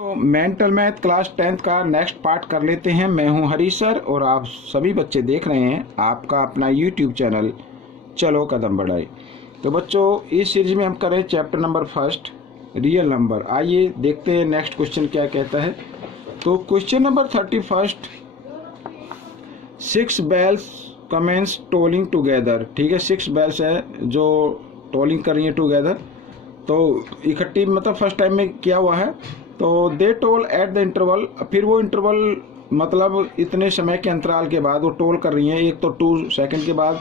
तो mental math class 10th का next part कर लेते हैं। मैं हूं हरीश सर और आप सभी बच्चे देख रहे हैं आपका अपना यूट्यूब चैनल चलो कदम बढ़ाए। तो बच्चों इस सीरीज में हम करें chapter number first real number. आइए देखते हैं नेक्स्ट क्वेश्चन क्या कहता है। तो question number 31, 6 bells commence tolling together. ठीक है, 6 bells है जो टोलिंग कर रही है टुगेदर, तो इकट्ठी मतलब फर्स्ट टाइम में क्या हुआ है। तो दे टोल एट द इंटरवल, फिर वो इंटरवल मतलब इतने समय के अंतराल के बाद वो टोल कर रही हैं। एक तो 2 सेकंड के बाद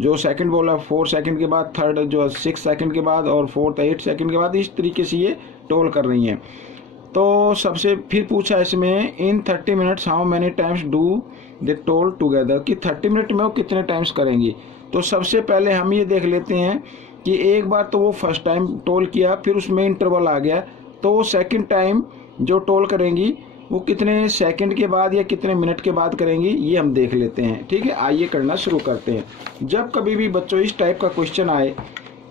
जो सेकंड बोला, 4 सेकंड के बाद, थर्ड जो 6 सेकंड के बाद और फोर्थ 8 सेकंड के बाद, इस तरीके से ये टोल कर रही हैं। तो सबसे फिर पूछा इसमें इन 30 minutes how many times do they toll together, कि 30 मिनट में वो कितने टाइम्स करेंगी। तो सबसे पहले हम ये देख लेते हैं कि एक बार तो वो फर्स्ट टाइम टोल किया, फिर उसमें इंटरवल आ गया, तो वो सेकंड टाइम जो टोल करेंगी वो कितने सेकंड के बाद या कितने मिनट के बाद करेंगी, ये हम देख लेते हैं। ठीक है, आइए करना शुरू करते हैं। जब कभी भी बच्चों इस टाइप का क्वेश्चन आए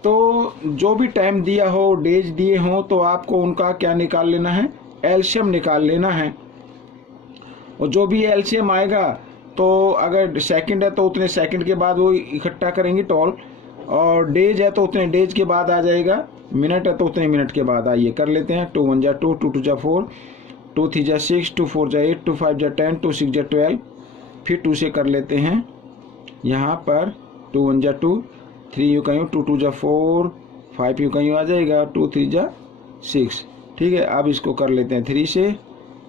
तो जो भी टाइम दिया हो, डेज दिए हों, तो आपको उनका क्या निकाल लेना है, एलसीएम निकाल लेना है। और जो भी एलसीएम आएगा तो अगर सेकंड है तो उतने सेकंड के बाद वो इकट्ठा करेंगी टोल, और डेज है तो उतने डेज के बाद आ जाएगा, मिनट है तो उतने मिनट के बाद। आइए कर लेते हैं। 2 1 2, 2 2 4, 2 3 6, 2 4 8, 2 5 10, 2 6 12। फिर 2 से कर लेते हैं यहाँ पर 2 1 2, 3 यूँ कहीं 2 2 4, 5 यूँ कहीं आ जाएगा, 2 3 6। ठीक है, अब इसको कर लेते हैं 3 से,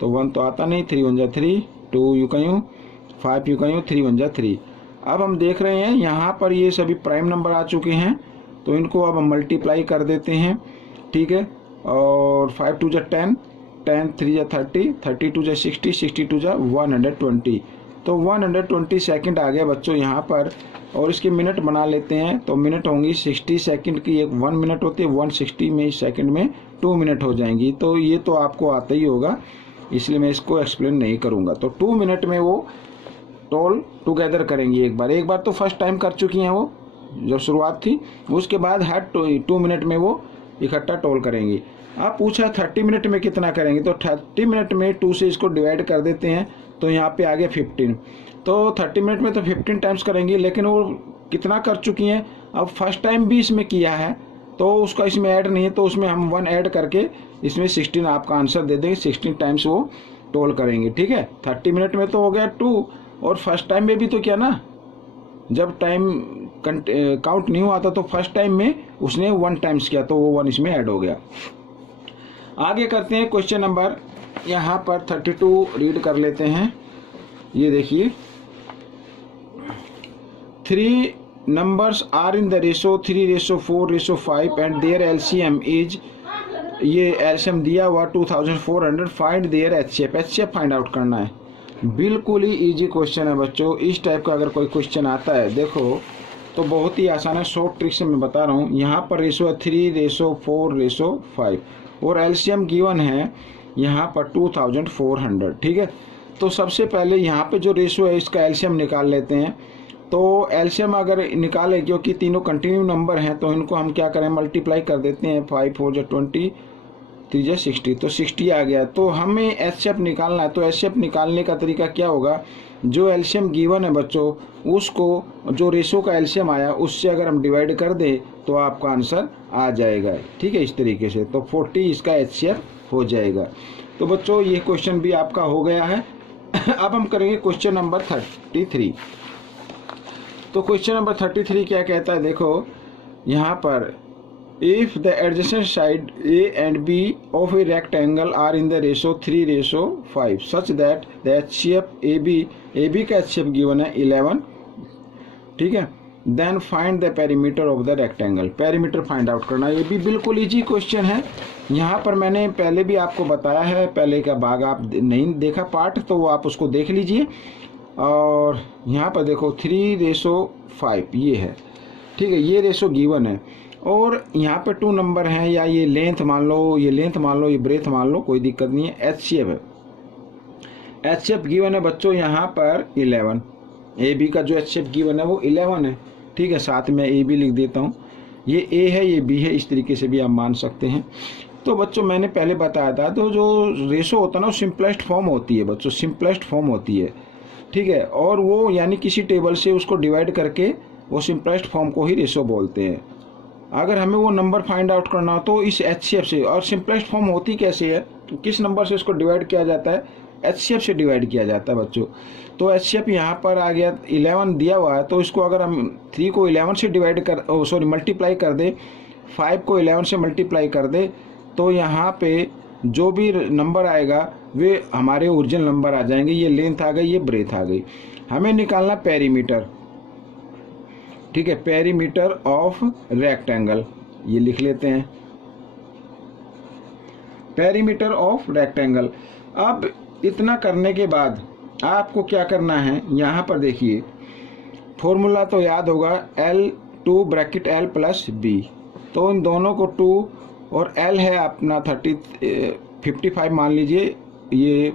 तो 1 तो आता नहीं, 3 1 3, 2 यूँ कहीं 5 यूँ कहीं 3 1 3। अब हम देख रहे हैं यहाँ पर ये सभी प्राइम नंबर आ चुके हैं, तो इनको अब हम मल्टीप्लाई कर देते हैं। ठीक है, और 5 2 10, 10 3 30, 30 2 60, 60 2 120। तो 120 सेकंड आ गया बच्चों यहाँ पर। और इसके मिनट बना लेते हैं, तो मिनट होंगी 60 सेकंड की, एक 1 मिनट होती है, 160 में सेकंड में 2 मिनट हो जाएंगी। तो ये तो आपको आता ही होगा, इसलिए मैं इसको एक्सप्लेन नहीं करूँगा। तो 2 मिनट में वो टोल टुगेदर करेंगी। एक बार तो फर्स्ट टाइम कर चुकी हैं वो, जो शुरुआत थी, उसके बाद हर 2 मिनट में वो इकट्ठा टोल करेंगी। अब पूछा 30 मिनट में कितना करेंगे, तो 30 मिनट में 2 से इसको डिवाइड कर देते हैं, तो यहाँ पे आ गया 15। तो 30 मिनट में तो 15 टाइम्स करेंगी, लेकिन वो कितना कर चुकी हैं। अब फर्स्ट टाइम भी इसमें किया है तो उसका इसमें ऐड नहीं है, तो उसमें हम 1 ऐड करके इसमें 16 आपका आंसर दे देंगे। 16 टाइम्स वो टोल करेंगे। ठीक है, 30 मिनट में तो हो गया 2, और फर्स्ट टाइम में भी तो किया ना, जब टाइम काउंट नहीं हुआ था तो फर्स्ट टाइम में उसने 1 टाइम्स किया, तो वो 1 इसमें ऐड हो गया। आगे करते हैं क्वेश्चन नंबर यहाँ पर 32 रीड कर लेते हैं। ये देखिए, 3 numbers are in the ratio 3:4:5 and their LCM is, ये एलसीएम दिया हुआ 2400। Find their HCF, HCF find out करना है। बिल्कुल ही इजी क्वेश्चन है बच्चों। इस टाइप का अगर कोई क्वेश्चन आता है देखो तो बहुत ही आसान है, शॉर्ट ट्रिक से मैं बता रहा हूँ। यहाँ पर रेशो है 3:4:5 और एलसीएम गिवन है यहाँ पर 2400। ठीक है, तो सबसे पहले यहाँ पे जो रेशो है इसका एलसीएम निकाल लेते हैं। तो एलसीएम अगर निकाले, क्योंकि तीनों कंटिन्यू नंबर हैं, तो इनको हम क्या करें, मल्टीप्लाई कर देते हैं। 5 4 20, 3 60, तो 60 आ गया। तो हमें एचसीएफ निकालना है, तो एचसीएफ निकालने का तरीका क्या होगा, जो एलसीएम गिवन है बच्चों उसको जो रेशो का एलसीएम आया उससे अगर हम डिवाइड कर दें तो आपका आंसर आ जाएगा। ठीक है, इस तरीके से तो 40 इसका एचसीएफ हो जाएगा। तो बच्चों ये क्वेश्चन भी आपका हो गया है। अब हम करेंगे क्वेश्चन नंबर 33। तो क्वेश्चन नंबर 33 क्या कहता है, देखो यहाँ पर if the adjacent side A and B of a rectangle are in the ratio 3:5 such that the HCF A B का एचसीएफ गिवन है 11। ठीक है, then find the perimeter of the rectangle, perimeter find out करना। ये भी बिल्कुल easy question है। यहाँ पर मैंने पहले भी आपको बताया है, पहले का भाग आप नहीं देखा पार्ट तो वो आप उसको देख लीजिए। और यहाँ पर देखो 3:5 ये है। ठीक है, ये रेशो गिवन है और यहाँ पे 2 नंबर हैं, या ये लेंथ मान लो, ये लेंथ मान लो, ये ब्रेथ मान लो, कोई दिक्कत नहीं है। एचसीएफ है, एचसीएफ गिवन है बच्चों यहाँ पर 11। ए बी का जो एचसीएफ गिवन है वो 11 है। ठीक है, साथ में ए बी लिख देता हूँ, ये ए है ये बी है, इस तरीके से भी आप मान सकते हैं। तो बच्चों मैंने पहले बताया था, तो जो रेशो होता है ना वो सिंपलेस्ट फॉर्म होती है बच्चों, सिंपलेस्ट फॉर्म होती है, ठीक है। और वो यानी किसी टेबल से उसको डिवाइड करके वो सिंपलेस्ट फॉर्म को ही रेशो बोलते हैं। अगर हमें वो नंबर फाइंड आउट करना हो तो इस HCF से, और सिंपलेस्ट फॉर्म होती कैसे है, तो किस नंबर से इसको डिवाइड किया जाता है, HCF से डिवाइड किया जाता है बच्चों। तो HCF यहाँ पर आ गया 11 दिया हुआ है, तो इसको अगर हम 3 को 11 से डिवाइड कर मल्टीप्लाई कर दे, 5 को 11 से मल्टीप्लाई कर दे, तो यहाँ पे जो भी नंबर आएगा वे हमारे ओरिजिनल नंबर आ जाएंगे। ये लेंथ आ गई, ये ब्रेथ आ गई। हमें निकालना पेरीमीटर, ठीक है, पेरीमीटर ऑफ रेक्टेंगल, ये लिख लेते हैं, पेरीमीटर ऑफ रेक्टेंगल। अब इतना करने के बाद आपको क्या करना है, यहाँ पर देखिए फॉर्मूला तो याद होगा, L2 bracket L plus B, तो इन दोनों को 2 और L है अपना 55 मान लीजिए, ये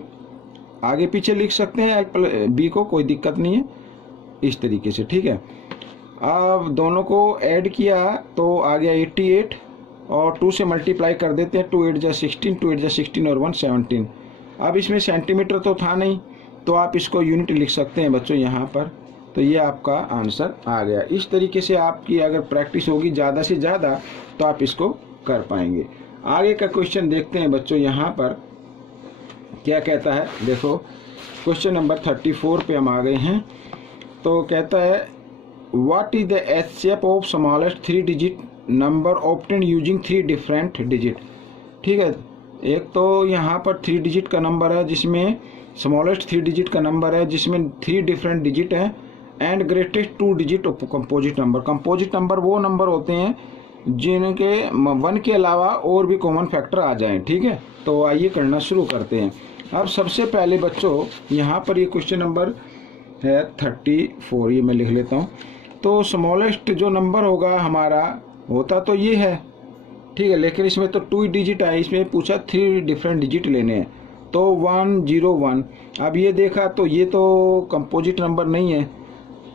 आगे पीछे लिख सकते हैं L B को, कोई दिक्कत नहीं है, इस तरीके से, ठीक है। अब दोनों को ऐड किया तो आ गया 88 और 2 से मल्टीप्लाई कर देते हैं, 2 8 जा 16, 2 8 जा 16 और 1 17। अब इसमें सेंटीमीटर तो था नहीं, तो आप इसको यूनिट लिख सकते हैं बच्चों यहाँ पर, तो ये आपका आंसर आ गया। इस तरीके से आपकी अगर प्रैक्टिस होगी ज़्यादा से ज़्यादा तो आप इसको कर पाएंगे। आगे का क्वेश्चन देखते हैं बच्चों, यहाँ पर क्या कहता है, देखो क्वेश्चन नंबर 34 पे हम आ गए हैं। तो कहता है what is the HCF of smallest 3 digit number obtained using 3 different digit, ठीक है। एक तो यहाँ पर 3 डिजिट का नंबर है, जिसमें स्मॉलेस्ट 3 डिजिट का नंबर है जिसमें 3 डिफरेंट डिजिट हैं, and greatest 2 digit composite number. Composite number वो नंबर होते हैं जिनके 1 के अलावा और भी कॉमन फैक्टर आ जाएं, ठीक है। तो आइए करना शुरू करते हैं। अब सबसे पहले बच्चों यहाँ पर ये क्वेश्चन नंबर है 34, ये मैं लिख लेता हूँ। तो स्मॉलेस्ट जो नंबर होगा हमारा होता तो ये है, ठीक है, लेकिन इसमें तो 2 डिजिट आए, इसमें पूछा 3 डिफरेंट डिजिट लेने हैं, तो 101। अब ये देखा तो ये तो कंपोजिट नंबर नहीं है,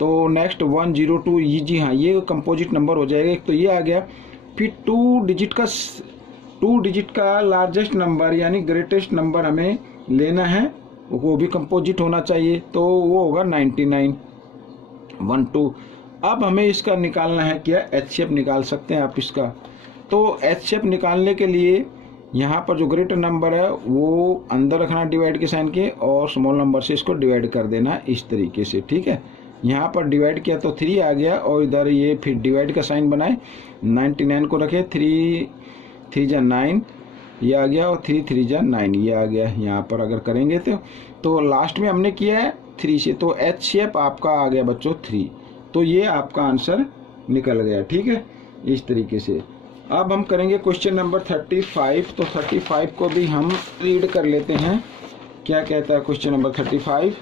तो नेक्स्ट 102, ये जी हाँ ये कंपोजिट नंबर हो जाएगा। एक तो ये आ गया, फिर 2 डिजिट का लार्जेस्ट नंबर यानी ग्रेटेस्ट नंबर हमें लेना है, वो भी कंपोजिट होना चाहिए, तो वो होगा 99 12। अब हमें इसका निकालना है क्या, HCF निकाल सकते हैं आप इसका। तो HCF निकालने के लिए यहाँ पर जो ग्रेटर नंबर है वो अंदर रखना डिवाइड के साइन के, और स्मॉल नंबर से इसको डिवाइड कर देना इस तरीके से, ठीक है। यहाँ पर डिवाइड किया तो 3 आ गया, और इधर ये फिर डिवाइड का साइन बनाए, 99 को रखे, 3 3 जा 9 ये आ गया, और 3 3 जा 9 ये आ गया। यहाँ पर अगर करेंगे तो लास्ट में हमने किया है 3 से, तो HCF आपका आ गया बच्चों 3, तो ये आपका आंसर निकल गया, ठीक है, इस तरीके से। अब हम करेंगे क्वेश्चन नंबर 35। तो 35 को भी हम रीड कर लेते हैं, क्या कहता है क्वेश्चन नंबर 35।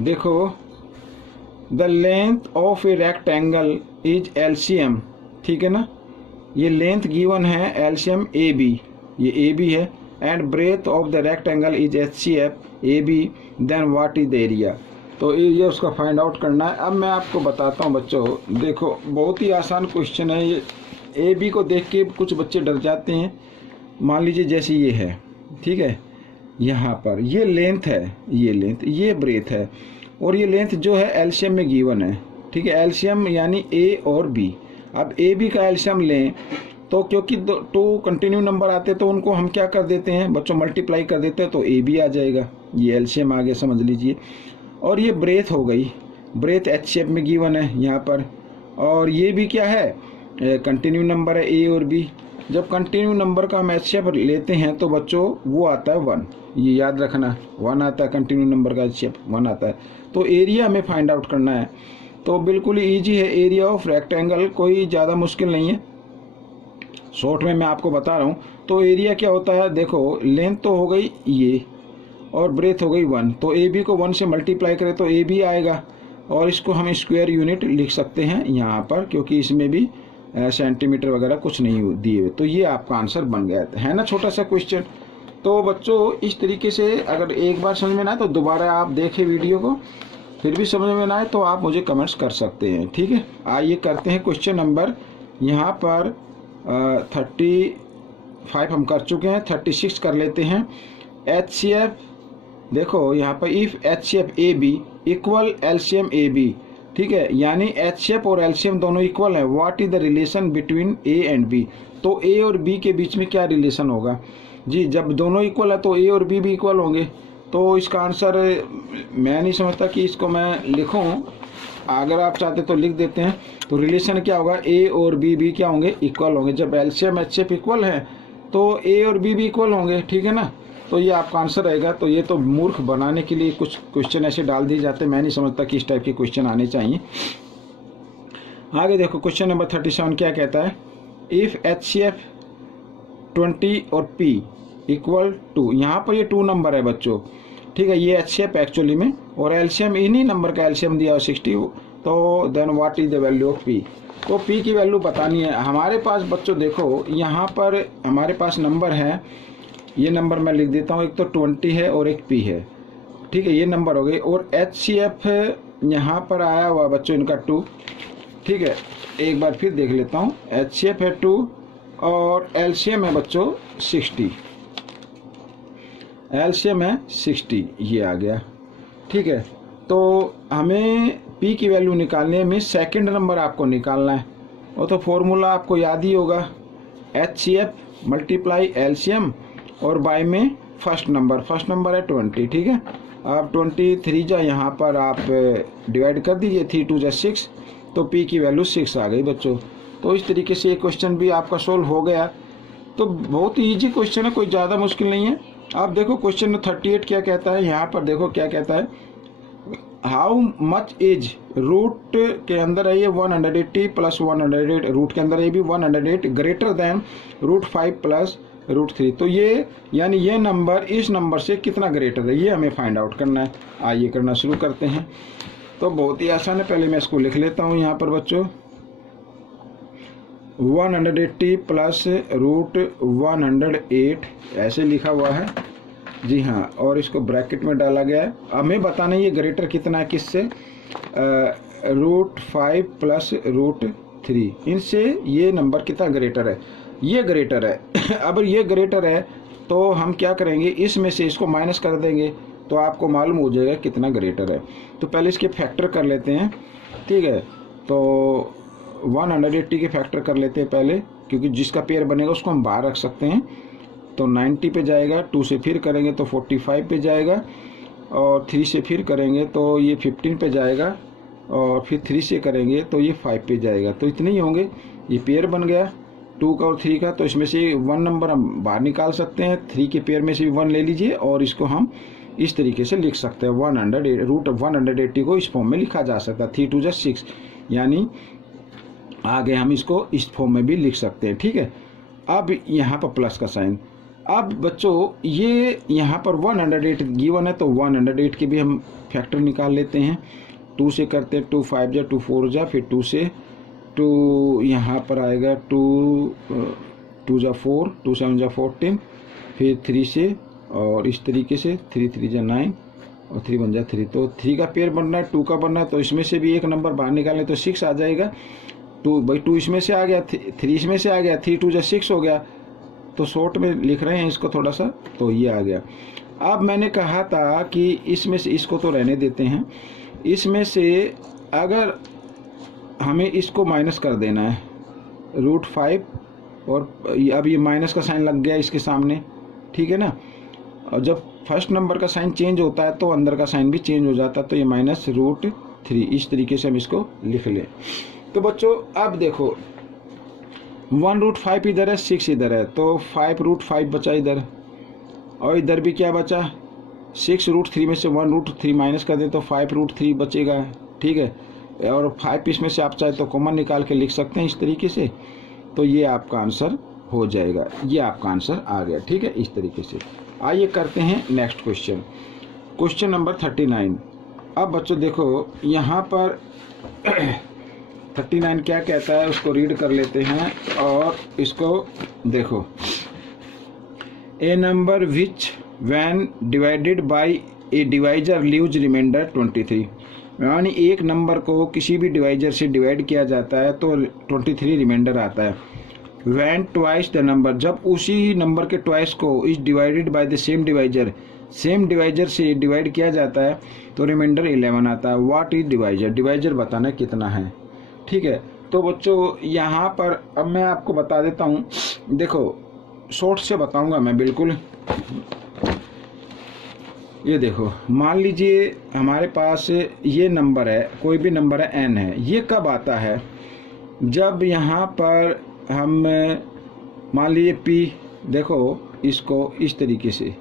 देखो, the length of a rectangle is LCM, ठीक है ना, ये लेंथ गिवन है LCM AB, ये AB है, and breadth of the rectangle is HCF AB, then what is the area. तो एरिया उसका फाइंड आउट करना है। अब मैं आपको बताता हूँ बच्चों, देखो बहुत ही आसान क्वेश्चन है ये। AB को देख के कुछ बच्चे डर जाते हैं। मान लीजिए जैसे ये है, ठीक है, यहाँ पर ये लेंथ है, ये लेंथ, ये ब्रेथ है, और ये लेंथ जो है LCM में गिवन है, ठीक है, LCM यानी A और B। अब AB का LCM लें तो क्योंकि 2 कंटिन्यू नंबर आते हैं तो उनको हम क्या कर देते हैं बच्चों, मल्टीप्लाई कर देते हैं, तो AB आ जाएगा, ये LCM आ गया, समझ लीजिए। और ये ब्रेथ हो गई, ब्रेथ HCF में गिवन है यहाँ पर, और ये भी क्या है, कंटिन्यू नंबर है A और B। जब कंटिन्यू नंबर का हम HCF लेते हैं तो बच्चों वो आता है 1, ये याद रखना, 1 आता है कंटिन्यू नंबर का HCF 1 आता है। तो एरिया हमें फाइंड आउट करना है, तो बिल्कुल ईजी है, एरिया ऑफ रेक्टेंगल, कोई ज़्यादा मुश्किल नहीं है, शॉर्ट में मैं आपको बता रहा हूँ। तो एरिया क्या होता है, देखो लेंथ तो हो गई ये, और ब्रेथ हो गई 1, तो AB को 1 से मल्टीप्लाई करें तो AB आएगा, और इसको हम स्क्वायर यूनिट लिख सकते हैं यहाँ पर, क्योंकि इसमें भी सेंटीमीटर वगैरह कुछ नहीं दिए हुए। तो ये आपका आंसर बन गया है ना, छोटा सा क्वेश्चन। तो बच्चों इस तरीके से अगर एक बार समझ में ना आए तो दोबारा आप देखें वीडियो को, फिर भी समझ में ना आए तो आप मुझे कमेंट्स कर सकते हैं, ठीक है। आइए करते हैं क्वेश्चन नंबर यहाँ पर 5 हम कर चुके हैं, 36 कर लेते हैं। HCF देखो यहाँ पर if HCF AB equal LCM AB, ठीक है, यानी HCF और LCM दोनों इक्वल हैं। What is the relation between A and B? तो A और B के बीच में क्या रिलेशन होगा जी? जब दोनों इक्वल है तो A और B भी इक्वल होंगे। तो इसका आंसर मैं नहीं समझता कि इसको मैं लिखूं, अगर आप चाहते तो लिख देते हैं। तो रिलेशन क्या होगा, A और B भी क्या होंगे, इक्वल होंगे। जब LCM HCF इक्वल है तो A और B भी इक्वल होंगे, ठीक है ना। तो ये आपका आंसर रहेगा। तो ये तो मूर्ख बनाने के लिए कुछ क्वेश्चन ऐसे डाल दिए जाते हैं, मैं नहीं समझता कि इस टाइप के क्वेश्चन आने चाहिए। आगे देखो क्वेश्चन नंबर 37 क्या कहता है, इफ़ HCF 20 और P इक्वल टू, यहाँ पर ये 2 नंबर है बच्चों, ठीक है, ये HCF एक्चुअली में, और LCM इन्हीं नंबर का LCM दिया 60, तो then what is the value of P? तो P की वैल्यू बतानी है हमारे पास बच्चों। देखो यहाँ पर हमारे पास नंबर है, ये नंबर मैं लिख देता हूँ, एक तो 20 है और एक P है, ठीक है, ये नंबर हो गए। और HCF यहाँ पर आया हुआ बच्चों इनका 2, ठीक है, एक बार फिर देख लेता हूँ। HCF है 2 और LCM है बच्चों 60, LCM है 60, ये आ गया, ठीक है। तो हमें P की वैल्यू निकालने में सेकंड नंबर आपको निकालना है, वो तो फॉर्मूला आपको याद ही होगा, HCF मल्टीप्लाई LCM और बाय में फर्स्ट नंबर है 20, ठीक है। अब 23 जा यहाँ पर आप डिवाइड कर दीजिए, 3 2 जा 6, तो P की वैल्यू 6 आ गई बच्चों। तो इस तरीके से ये क्वेश्चन भी आपका सोल्व हो गया। तो बहुत ही ईजी क्वेश्चन है, कोई ज़्यादा मुश्किल नहीं है। आप देखो क्वेश्चन 38 क्या कहता है, यहाँ पर देखो क्या कहता है, हाउ मच इज रूट के अंदर है ये 180 प्लस 108, रूट के अंदर ये भी 108 ग्रेटर देन √5 प्लस √3। तो ये यानी ये नंबर इस नंबर से कितना ग्रेटर है, ये हमें फाइंड आउट करना है। आइए करना शुरू करते हैं। तो बहुत ही आसान है, पहले मैं इसको लिख लेता हूँ यहाँ पर बच्चों, 180 प्लस √108 ऐसे लिखा हुआ है जी हाँ, और इसको ब्रैकेट में डाला गया है। हमें बताना है ये ग्रेटर कितना है किससे, √5 प्लस √3, इनसे ये नंबर कितना ग्रेटर है, ये ग्रेटर है। अब ये ग्रेटर है तो हम क्या करेंगे, इसमें से इसको माइनस कर देंगे तो आपको मालूम हो जाएगा कितना ग्रेटर है। तो पहले इसके फैक्टर कर लेते हैं, ठीक है। तो 180 के फैक्टर कर लेते हैं पहले, क्योंकि जिसका पेयर बनेगा उसको हम बाहर रख सकते हैं। तो 90 पे जाएगा, 2 से फिर करेंगे तो 45 पे जाएगा, और 3 से फिर करेंगे तो ये 15 पे जाएगा, और फिर 3 से करेंगे तो ये 5 पे जाएगा। तो इतने ही होंगे, ये पेयर बन गया 2 का और 3 का। तो इसमें से 1 नंबर हम बाहर निकाल सकते हैं, 3 के पेयर में से भी 1 ले लीजिए, और इसको हम इस तरीके से लिख सकते हैं, √180 को इस फॉर्म में लिखा जा सकता है, 3 2 जा 6, यानी आगे हम इसको इस फॉर्म में भी लिख सकते हैं, ठीक है। अब यहाँ पर प्लस का साइन, अब बच्चों ये यहाँ पर 108 गिवन है, तो 108 के भी हम फैक्टर निकाल लेते हैं। 2 से करते हैं, 2 5 जा 2 4 जा, फिर 2 से 2 यहाँ पर आएगा, 2 जा 4, 2 7 जा 14, फिर 3 से, और इस तरीके से 3 3 जा 9 और 3 1 जा 3। तो 3 का पेयर बनना है, 2 का बनना है, तो इसमें से भी एक नंबर बाहर निकालें तो 6 आ जाएगा। 2 इसमें से आ गया, 3 इसमें से आ गया, 3 2 जा 6 हो गया। तो शॉर्ट में लिख रहे हैं इसको थोड़ा सा, तो ये आ गया। अब मैंने कहा था कि इसमें से इसको तो रहने देते हैं, इसमें से अगर हमें इसको माइनस कर देना है √5, और अब ये माइनस का साइन लग गया इसके सामने, ठीक है ना। और जब फर्स्ट नंबर का साइन चेंज होता है तो अंदर का साइन भी चेंज हो जाता है, तो ये -√3, इस तरीके से हम इसको लिख लें। तो बच्चों अब देखो 1√5 इधर है, 6 इधर है, तो 5√5 बचा इधर, और इधर भी क्या बचा, 6√3 में से 1√3 माइनस कर दें तो 5√3 बचेगा, ठीक है। और 5 इसमें से आप चाहे तो कॉमन निकाल के लिख सकते हैं इस तरीके से। तो ये आपका आंसर हो जाएगा, ये आपका आंसर आ गया, ठीक है, इस तरीके से। आइए करते हैं नेक्स्ट क्वेश्चन, क्वेश्चन नंबर 39। अब बच्चों देखो यहाँ पर 39 क्या कहता है उसको रीड कर लेते हैं, और इसको देखो, a number which when divided by a divisor leaves remainder 23, यानी एक नंबर को किसी भी डिवाइजर से डिवाइड किया जाता है तो 23 रिमाइंडर आता है। व्हेन ट्वाइस द नंबर, जब उसी नंबर के ट्वाइस को is divided by the same divisor, same divisor से डिवाइड किया जाता है तो रिमाइंडर 11 आता है। व्हाट इज डिवाइजर, डिवाइजर बताना कितना है। ठीक है, तो बच्चों यहाँ पर अब मैं आपको बता देता हूँ, देखो शॉर्ट से बताऊंगा मैं बिल्कुल। ये देखो, मान लीजिए हमारे पास ये नंबर है, कोई भी नंबर है n है, ये कब आता है, जब यहाँ पर हम मान लीजिए p, देखो इसको इस तरीके से,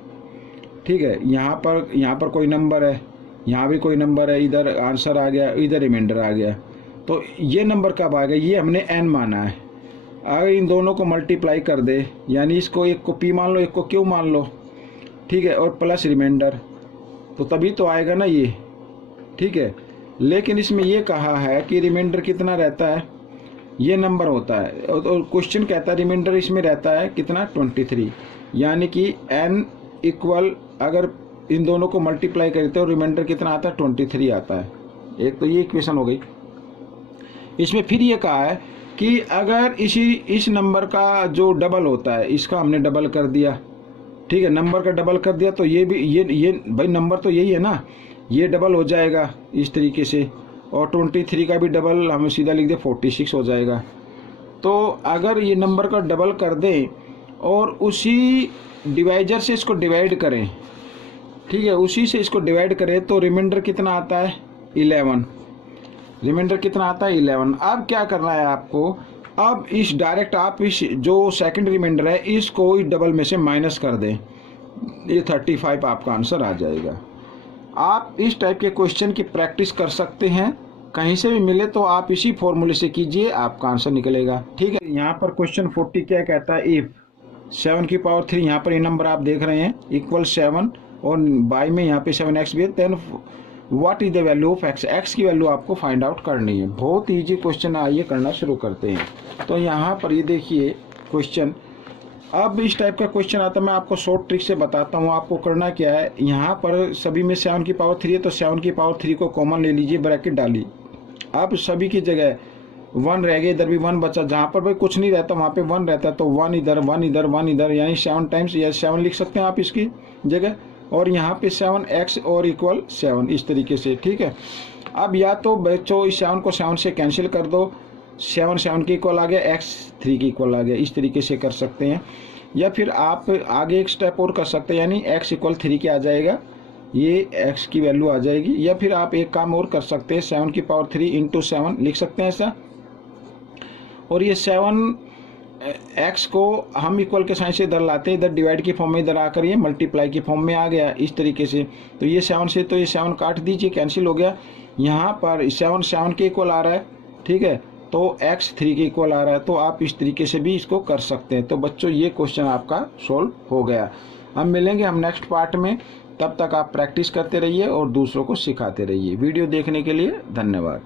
ठीक है, यहाँ पर कोई नंबर है, यहाँ भी कोई नंबर है, इधर आंसर आ गया, इधर रिमाइंडर आ गया, तो ये नंबर कब आ गया, ये हमने n माना है। अगर इन दोनों को मल्टीप्लाई कर दे, यानी इसको एक को p मान लो, एक को q मान लो, ठीक है, और प्लस रिमाइंडर, तो तभी तो आएगा ना ये। ठीक है, लेकिन इसमें ये कहा है कि रिमाइंडर कितना रहता है, ये नंबर होता है, और क्वेश्चन कहता है रिमाइंडर इसमें रहता है कितना 23, यानी कि n इक्वल, अगर इन दोनों को मल्टीप्लाई करते हो रिमाइंडर कितना आता है 23 आता है। एक तो ये इक्वेशन हो गई। इसमें फिर ये कहा है कि अगर इस नंबर का जो डबल होता है, इसका हमने डबल कर दिया, ठीक है, नंबर का डबल कर दिया, तो ये भी ये भाई नंबर तो यही है ना, ये डबल हो जाएगा इस तरीके से, और 23 का भी डबल हम सीधा लिख दे 46 हो जाएगा। तो अगर ये नंबर का डबल कर दें और उसी डिवाइजर से इसको डिवाइड करें, ठीक है, उसी से इसको डिवाइड करें, तो रिमाइंडर कितना आता है 11, रिमाइंडर कितना आता है 11। अब क्या करना है आपको, अब इस डायरेक्ट आप इस जो सेकंड रिमाइंडर है इसको इस डबल में से माइनस कर दें, ये 35 आपका आंसर आ जाएगा। आप इस टाइप के क्वेश्चन की प्रैक्टिस कर सकते हैं, कहीं से भी मिले तो आप इसी फॉर्मूले से कीजिए, आपका आंसर निकलेगा। ठीक है, यहाँ पर क्वेश्चन 40 क्या कहता है, इफ 7 की पावर 3, यहाँ पर ये नंबर आप देख रहे हैं इक्वल 7 और बाई में यहाँ पे 7x भी है, then what is the value of x, x की वैल्यू आपको फाइंड आउट करनी है। बहुत ईजी क्वेश्चन, आइए करना शुरू करते हैं। तो यहाँ पर ये देखिए क्वेश्चन, अब इस टाइप का क्वेश्चन आता है, मैं आपको शॉर्ट ट्रिक से बताता हूँ। आपको करना क्या है, यहाँ पर सभी में 7 की पावर 3 है, तो 7 की पावर 3 को कॉमन ले लीजिए, ब्रैकेट डालिए। अब सभी की जगह 1 रह गए, इधर भी 1 बचा, जहाँ पर भाई कुछ नहीं रहता वहाँ पे 1 रहता है, तो 1 इधर 1 इधर 1 इधर, यानी 7 टाइम्स, या 7 लिख सकते हैं आप इसकी जगह, और यहाँ पे 7x और इक्वल 7 इस तरीके से। ठीक है, अब या तो बच्चों इस 7 को 7 से कैंसिल कर दो, 7 के इक्वल आ गया, x 3 के इक्वल आ गया, इस तरीके से कर सकते हैं। या फिर आप आगे एक स्टेप और कर सकते हैं, यानी x इक्वल 3 के आ जाएगा, ये x की वैल्यू आ जाएगी। या फिर आप एक काम और कर सकते हैं, 7 की पावर 3 इंटू 7 लिख सकते हैं ऐसा, और ये 7x को हम इक्वल के साइन से इधर लाते हैं, इधर डिवाइड की फॉर्म में इधर आकर ये मल्टीप्लाई की फॉर्म में आ गया इस तरीके से। तो ये 7 से तो ये 7 काट दीजिए, कैंसिल हो गया। यहाँ पर 7 के इक्वल आ रहा है, ठीक है, तो x 3 के इक्वल आ रहा है, तो आप इस तरीके से भी इसको कर सकते हैं। तो बच्चों ये क्वेश्चन आपका सोल्व हो गया। हम मिलेंगे हम नेक्स्ट पार्ट में, तब तक आप प्रैक्टिस करते रहिए और दूसरों को सिखाते रहिए। वीडियो देखने के लिए धन्यवाद।